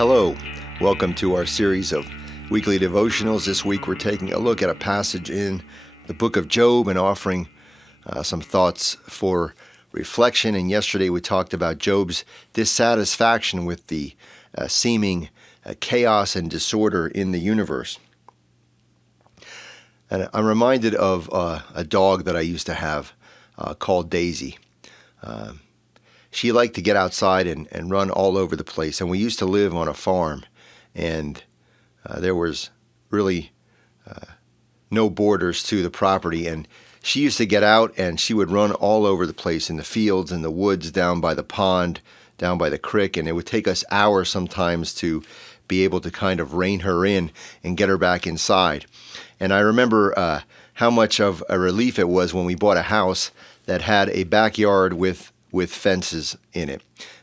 Hello, welcome to our series of weekly devotionals. This week we're taking a look at a passage in the book of Job and offering some thoughts for reflection. And yesterday we talked about Job's dissatisfaction with the seeming chaos and disorder in the universe. And I'm reminded of a dog that I used to have called Daisy. She liked to get outside and run all over the place. And we used to live on a farm, and there was really no borders to the property. And she used to get out and she would run all over the place in the fields, in the woods, down by the pond, down by the creek. And it would take us hours sometimes to be able to kind of rein her in and get her back inside. And I remember how much of a relief it was when we bought a house that had a backyard with fences in it,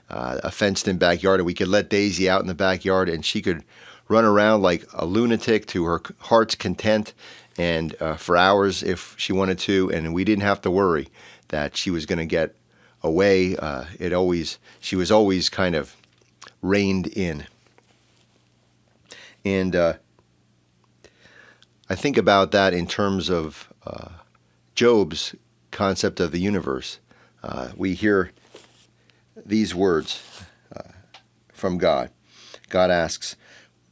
a fenced-in backyard, and we could let Daisy out in the backyard, and she could run around like a lunatic to her heart's content, and for hours if she wanted to, and we didn't have to worry that she was going to get away. She was always kind of reined in, and I think about that in terms of Job's concept of the universe. We hear these words from God. God asks,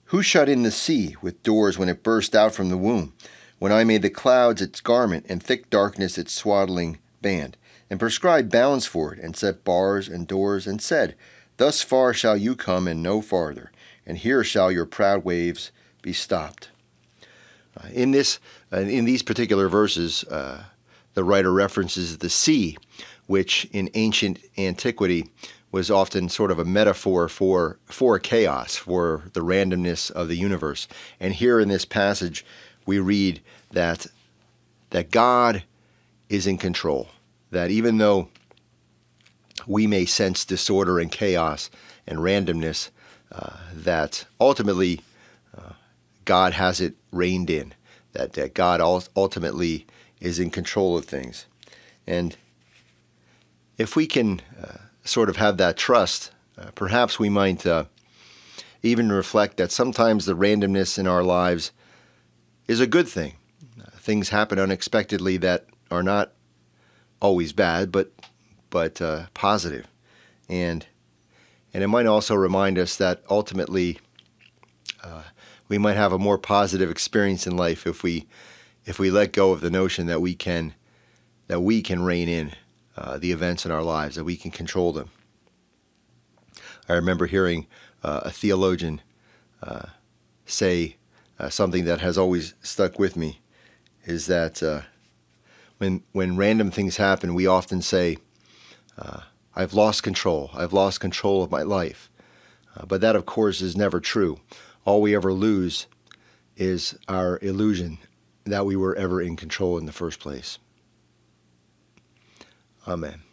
"Who shut in the sea with doors when it burst out from the womb? When I made the clouds its garment and thick darkness its swaddling band, and prescribed bounds for it, and set bars and doors, and said, Thus far shall you come and no farther, and here shall your proud waves be stopped." In these particular verses, the writer references the sea, which in ancient antiquity was often sort of a metaphor for chaos, for the randomness of the universe. And here in this passage, we read that God is in control, that even though we may sense disorder and chaos and randomness, that ultimately God has it reined in, that God ultimately is in control of things. And if we can sort of have that trust, perhaps we might even reflect that sometimes the randomness in our lives is a good thing. Things happen unexpectedly that are not always bad, but positive. And it might also remind us that ultimately we might have a more positive experience in life if we let go of the notion that we can rein in the events in our lives, that we can control them. I remember hearing a theologian say something that has always stuck with me, is that when random things happen, we often say, I've lost control of my life. But that, of course, is never true. All we ever lose is our illusion that we were ever in control in the first place. Amen.